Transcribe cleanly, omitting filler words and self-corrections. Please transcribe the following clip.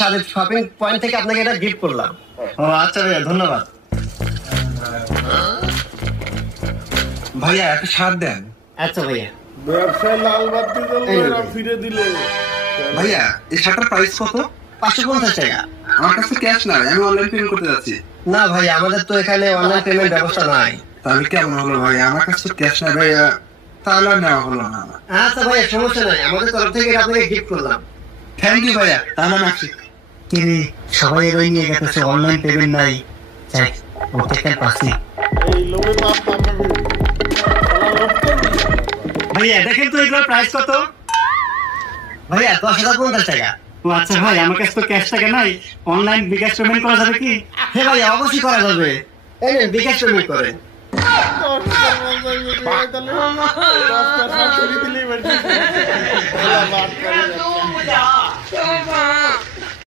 সাথে shopping point থেকে আপনাকে এটা গিফট করলাম। ও আচ্ছা ভাইয়া, ধন্যবাদ। ভাইয়া একটা শার্ট দেন। আচ্ছা ভাইয়া। ব্যবসায় লাল বাতি জ্বলবে ফিরে দিলে। ভাইয়া এই শার্টের প্রাইস কত? 550 টাকা। আমার কাছে ক্যাশ নাই, আমি অনলাইন পেমেন্ট করতে যাচ্ছি। না ভাই, আমাদের তো এখানে অনলাইন পেমেন্ট ব্যবস্থা নাই। তাহলে কেমন হলো ভাই? আমার কাছে ক্যাশ নাই ভাইয়া, তাহলে আর নেওয়া হলো না। আচ্ছা ভাইয়া, সমস্যা নাই, আমাদের তরফ থেকে আপনাকে গিফট করলাম। থ্যাংক ইউ ভাইয়া, তাহলে আমি আসি। কিরে সবাই ওই নিয়ে গেছে, অনলাইন পেমেন্ট নাই। যাই ওকে কেন পাচ্ছি। এই লোভে বাপ আমরা ভাইয়া দেখেন তো এগুলোর প্রাইস কত? ভাইয়া 10,050 টাকা। ও আচ্ছা ভাই, আমার কাছে তো ক্যাশ টাকা নাই, অনলাইন বিকাশ পেমেন্ট করা যাবে কি? হ্যাঁ ভাইয়া, অবশ্যই করা যাবে। এই নেন, বিকাশ পেমেন্ট করেন। 10 টাকা দিলেই